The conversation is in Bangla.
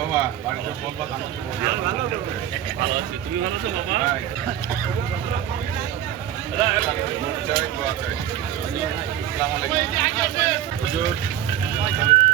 বাবা বাড়িতে বলবা ভালো আছি তুমি ভালো আছো বাবা আসসালামু আলাইকুম